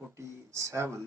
47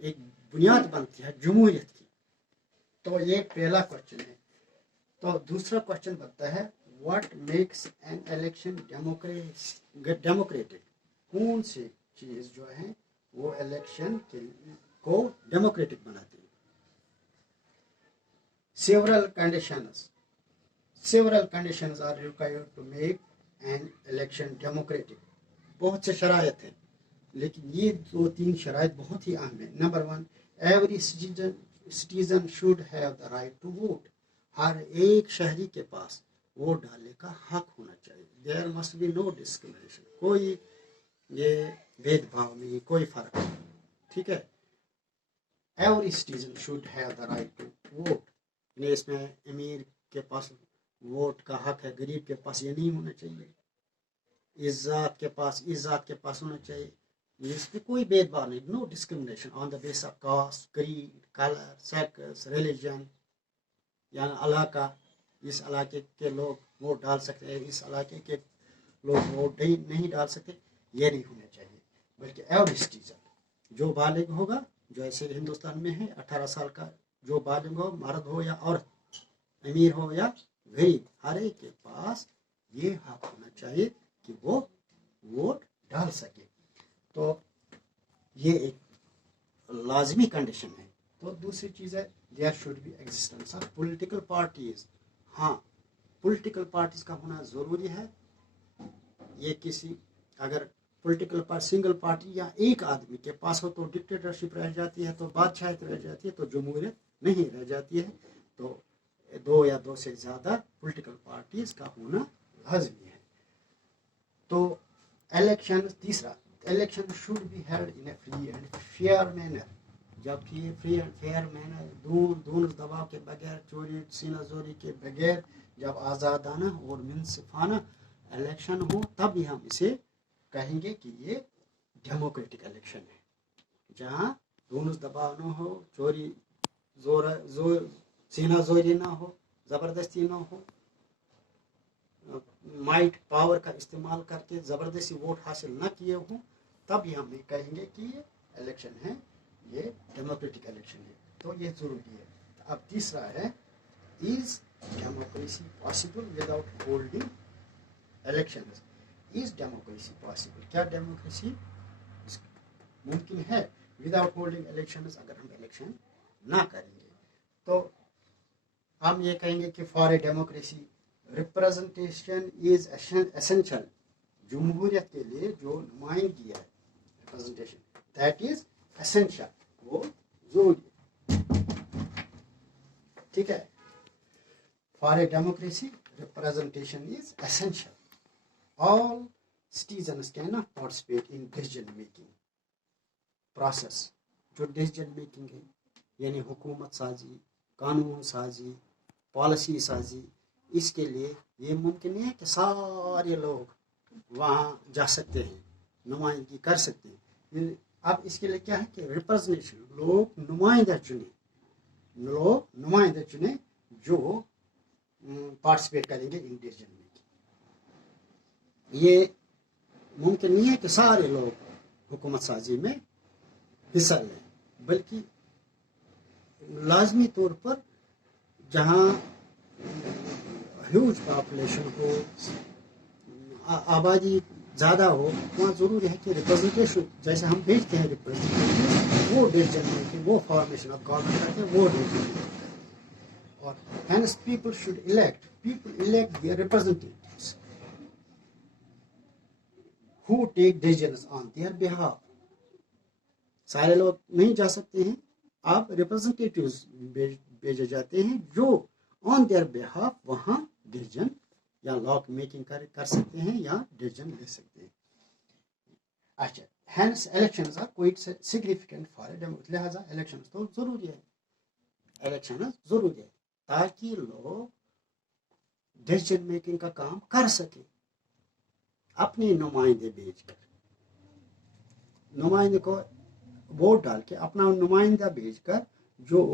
ایک بنیاد بنتی ہے جمہوریت کی. تو یہ پہلا کوشچن ہے. تو دوسرا کوشچن بنتا ہے what makes an election democratic. کون سی چیز جو ہے وہ الیکشن کو ڈیموکریٹک بناتی ہے. Several conditions are required to make an election democratic. بہت سے شرائط ہیں لیکن یہ 2-3 شرائط بہت ہی اہم ہیں. Number 1, every citizen should have the right to vote. ہر ایک شہری کے پاس ووٹ ڈالنے کا حق ہونا چاہیے. There must be no discrimination. کوئی یہ بھید بھاؤ نہیں, کوئی فرق نہیں. ٹھیک ہے. Every citizen should have the right to vote. اس میں امیر کے پاس ووٹ کا حق ہے, غریب کے پاس یہ نہیں ہونا چاہیے. اس ذات کے پاس ہونا چاہیے. اس میں کوئی بھید بھاؤ نہیں. No discrimination on the base of caste, creed, colour, sex, religion. یعنی علاقہ, اس علاقے کے لوگ ووٹ ڈال سکتے ہیں, اس علاقے کے لوگ ووٹ نہیں ڈال سکتے, یہ نہیں ہونا چاہیے. بلکہ ایوری سٹیزن جو بالغ ہوگا, جو ایسے ہندوستان میں ہے 18 سال کا جو بالغ ہو, مرد ہو یا عورت, امیر ہو یا غریب, ہر ایک کے پاس یہ حق ہونا چاہیے کہ وہ ووٹ ڈال سکے. تو یہ ایک لازمی کنڈیشن ہے. تو دوسری چیز ہے there should be existence of political parties. ہاں, پولیٹیکل پارٹیز کا ہونا ضروری ہے. یہ کسی اگر پولیٹیکل پارٹی سنگل پارٹی یا ایک آدمی کے پاس ہو تو ڈکٹیٹرشپ رہ جاتی ہے, تو بادشاہت رہ جاتی ہے, تو جمہوریت نہیں رہ جاتی ہے. تو 2 یا 2 سے زیادہ پولیٹیکل پارٹیز کا ہونا لازمی ہے. تو تیسرا, election should be held in a free and fair manner. جبکہ یہ فری اینڈ فیئر مینر, دون دباؤ کے بغیر, چوری سینہ زوری کے بغیر, جب آزادانہ اور منصفانہ الیکشن ہو تب ہی ہم اسے کہیں گے کہ یہ ڈیموکریٹک الیکشن ہے. جہاں دونوں دباؤ نہ ہو, چوری سینہ زوری نہ ہو, زبردستی نہ ہو, مائٹ پاور کا استعمال کر کے زبردستی ووٹ حاصل نہ کیے ہوں, تب ہی ہم کہیں گے کہ یہ الیکشن ہے, یہ ڈیموکریٹک الیکشن ہے. تو یہ ضروری ہے. اب تیسرا ہے از democracy possible without holding elections. از ڈیموکریسی پاسبل, کیا ڈیموکریسی ممکن ہے وداؤٹ ہولڈنگ الیکشنز, اگر ہم الیکشن نہ کریں گے. تو ہم یہ کہیں گے کہ for a democracy representation is essential. جمہوریت کے لیے جو نمائندگی ہے, ریپرزنٹیشن, دیٹ از اسینشل, وہ ضروری. ٹھیک ہے. For a democracy representation is essential. All citizens cannot participate in decision making process. جو decision making ہے یعنی حکومت سازی, قانون سازی, پالیسی سازی, اس کے لیے یہ ممکن نہیں ہے کہ سارے لوگ وہاں جا سکتے ہیں, نمائندگی کر سکتے ہیں. اب اس کے لیے کیا ہے کہ ریپرزنٹیشن, لوگ نمائندہ چنے جو پارٹیسپیٹ کریں گے ان ڈیسیجن میکنگ. یہ ممکن نہیں ہے کہ سارے لوگ حکومت سازی میں حصہ لیں, بلکہ لازمی طور پر جہاں ہیوج پاپولیشن ہو, آبادی زیادہ ہو, وہاں ضروری ہے کہ ریپرزنٹیشن, جیسے ہم بھیجتے ہیں ریپرزنٹیشن, وہ ڈیسیجن میکنگ, وہ فارمیشن آف گورنمنٹ کرتے ہیں, وہ ڈیسیجن میکنگ. اور hence people should elect their representatives who take decisions on their behalf. سارے لوگ نہیں جا سکتے ہیں, آپ ریپرزنٹیٹیوز بھیجے جاتے ہیں جو آن دیئر behalf وہاں ڈیسیجن یا لا میکنگ کر سکتے ہیں یا ڈیسیجن لے سکتے ہیں. اچھا, hence elections are quite significant for a democracy. لہذا الیکشنز تو ضروری ہے, الیکشنز ضروری ہے تاکہ لوگ ڈیسیجن میکنگ کا کام کر سکیں اپنے نمائندے بھیج کر. نمائندے کو ووٹ ڈال کے اپنا نمائندہ بھیج کر جو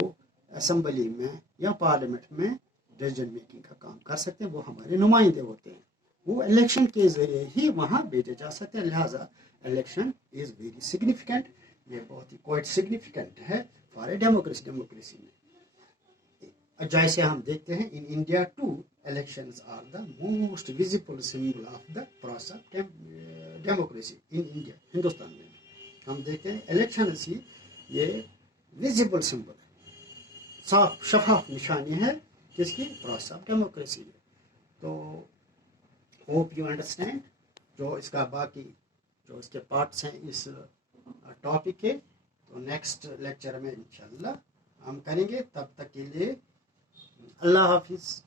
اسمبلی میں یا پارلیمنٹ میں ڈیسیجن میکنگ کا کام کر سکتے ہیں, وہ ہمارے نمائندے ہوتے ہیں. وہ الیکشن کے ذریعے ہی وہاں بھیجے جا سکتے ہیں. لہٰذا الیکشن از ویری سگنیفیکینٹ یہ بہت ہی کوائٹ سگنیفیکنٹ ہے فار اے ڈیموکریسی میں. جیسے ہم دیکھتے ہیں in India too elections are the most visible symbol of the process of democracy in India. Hindustan میں ہم دیکھتے ہیں الیکشنز ہی یہ ویزیبل سمبل ہے, صاف شفاف نشانی ہے کس کی, پروسیس آف ڈیموکریسی میں. تو ہوپ یو انڈرسٹینڈ جو اس کا باقی جو اس کے پارٹس ہیں اس ٹاپک کے. تو نیکسٹ لیکچر میں انشاءاللہ ہم کریں گے. تب تک کے لیے اللہ حافظ.